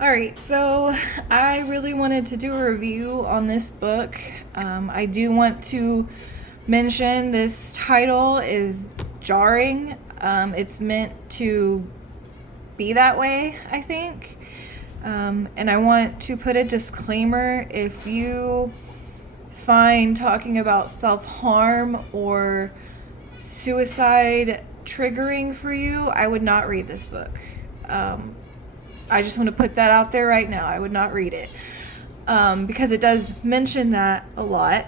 All right, so I really wanted to do a review on this book. I do want to mention this title is jarring. It's meant to be that way, I think. And I want to put a disclaimer if you find talking about self harm or suicide triggering for you, I would not read this book. I just want to put that out there right now. I would not read it because it does mention that a lot.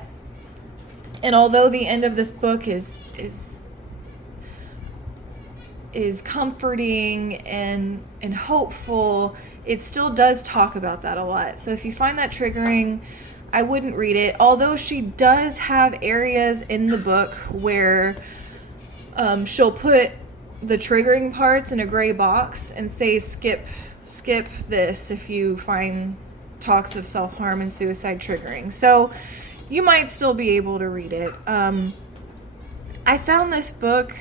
And although the end of this book is comforting and hopeful, it still does talk about that a lot. So if you find that triggering, I wouldn't read it. Although she does have areas in the book where she'll put the triggering parts in a gray box and say skip this if you find talks of self-harm and suicide triggering. So you might still be able to read it. I found this book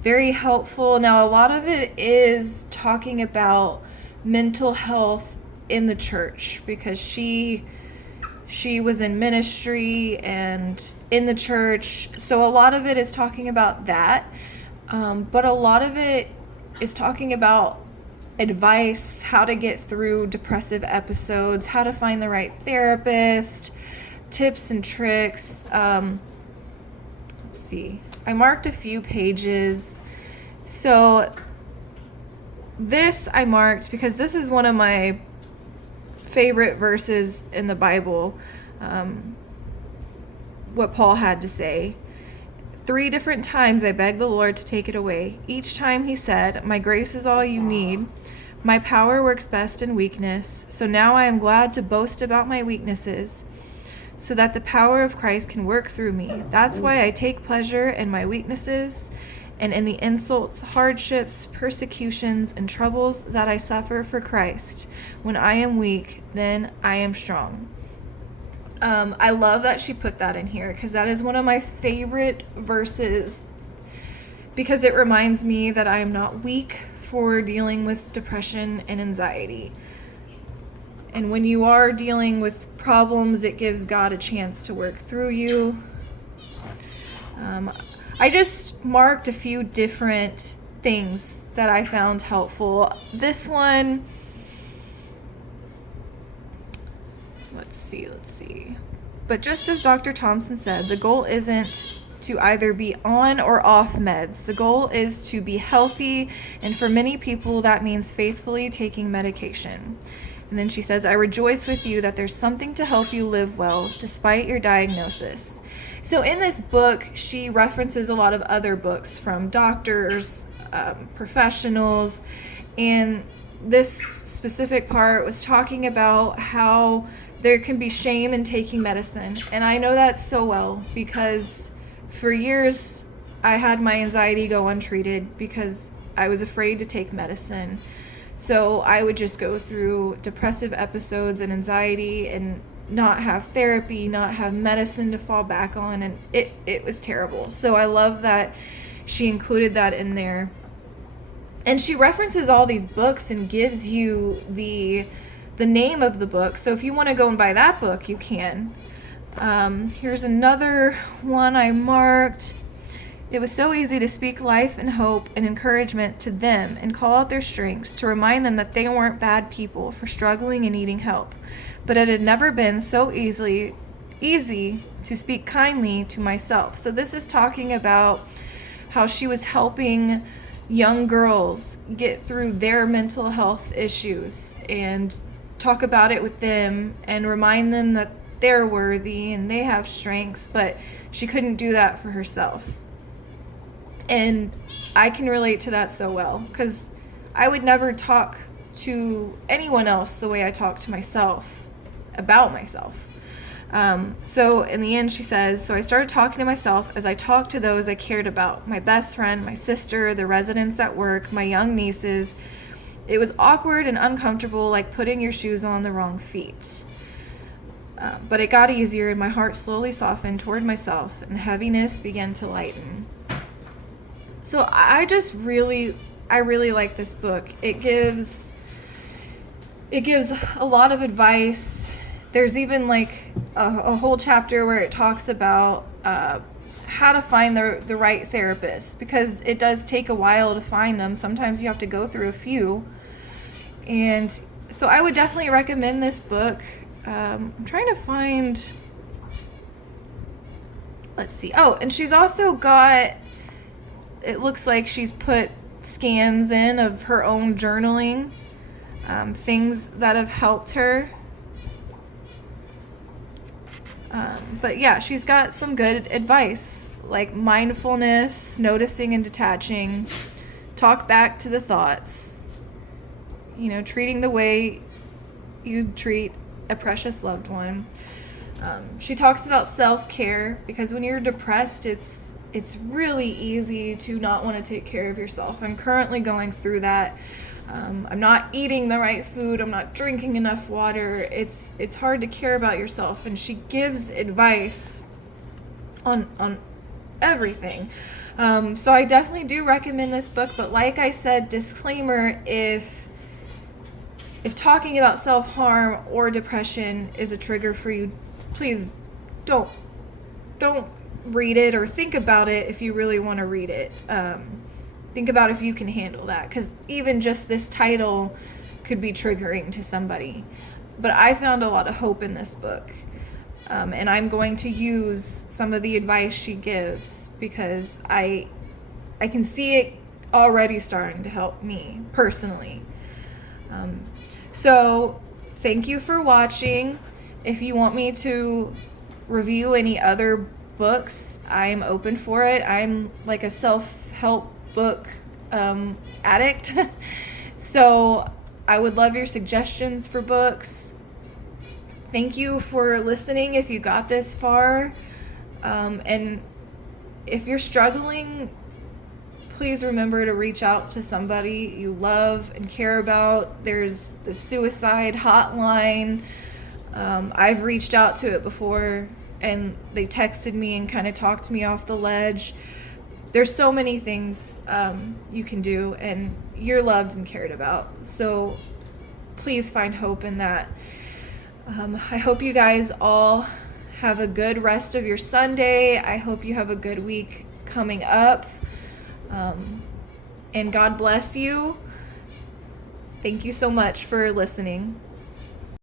very helpful. Now, a lot of it is talking about mental health in the church because she was in ministry and in the church. So a lot of it is talking about that. But a lot of it is talking about advice, how to get through depressive episodes, how to find the right therapist, tips and tricks. Let's see. I marked a few pages. So this I marked because this is one of my favorite verses in the Bible, what Paul had to say. 3 different times I begged the Lord to take it away. Each time he said, "My grace is all you need. My power works best in weakness. So now I am glad to boast about my weaknesses, so that the power of Christ can work through me. That's why I take pleasure in my weaknesses and in the insults, hardships, persecutions, and troubles that I suffer for Christ. When I am weak, then I am strong." I love that she put that in here because that is one of my favorite verses because it reminds me that I am not weak for dealing with depression and anxiety. And when you are dealing with problems, it gives God a chance to work through you. I just marked a few different things that I found helpful. This one, let's see. But just as Dr. Thompson said, the goal isn't to either be on or off meds. The goal is to be healthy, and for many people that means faithfully taking medication. And then she says, "I rejoice with you that there's something to help you live well despite your diagnosis." So in this book, she references a lot of other books from doctors, professionals, and this specific part was talking about how there can be shame in taking medicine. And I know that so well because for years I had my anxiety go untreated because I was afraid to take medicine. So I would just go through depressive episodes and anxiety and not have therapy, not have medicine to fall back on, and it was terrible. So I love that she included that in there. And she references all these books and gives you the name of the book. So if you want to go and buy that book, you can. Here's another one I marked. "It was so easy to speak life and hope and encouragement to them and call out their strengths, to remind them that they weren't bad people for struggling and needing help. But it had never been so easy to speak kindly to myself." So this is talking about how she was helping young girls get through their mental health issues and talk about it with them and remind them that they're worthy and they have strengths, but she couldn't do that for herself. And I can relate to that so well because I would never talk to anyone else the way I talk to myself about myself. So in the end, she says, "So I started talking to myself as I talked to those I cared about, my best friend, my sister, the residents at work, my young nieces. It was awkward and uncomfortable, like putting your shoes on the wrong feet. But it got easier and my heart slowly softened toward myself and the heaviness began to lighten." So I really like this book. It gives It gives a lot of advice. There's even like a whole chapter where it talks about how to find the right therapist, because it does take a while to find them. Sometimes you have to go through a few. And so I would definitely recommend this book. I'm trying to find, let's see. Oh, and she's also got, it looks like she's put scans in of her own journaling, things that have helped her. But yeah, she's got some good advice, like mindfulness, noticing and detaching, talk back to the thoughts, treating the way you'd treat a precious loved one. She talks about self-care, because when you're depressed, it's really easy to not want to take care of yourself. I'm currently going through that. I'm not eating the right food. I'm not drinking enough water. It's hard to care about yourself. And she gives advice on everything. So I definitely do recommend this book. But like I said, disclaimer, if talking about self-harm or depression is a trigger for you, please don't read it, or think about it if you really want to read it. Think about if you can handle that, because even just this title could be triggering to somebody. But I found a lot of hope in this book, and I'm going to use some of the advice she gives, because I can see it already starting to help me personally. So thank you for watching. If you want me to review any other books, I'm open for it. I'm like a self-help book addict. So I would love your suggestions for books. Thank you for listening if you got this far. And if you're struggling, please remember to reach out to somebody you love and care about. There's the suicide hotline. I've reached out to it before, and they texted me and kind of talked me off the ledge. There's so many things you can do, and you're loved and cared about. So please find hope in that. I hope you guys all have a good rest of your Sunday. I hope you have a good week coming up. And God bless you. Thank you so much for listening.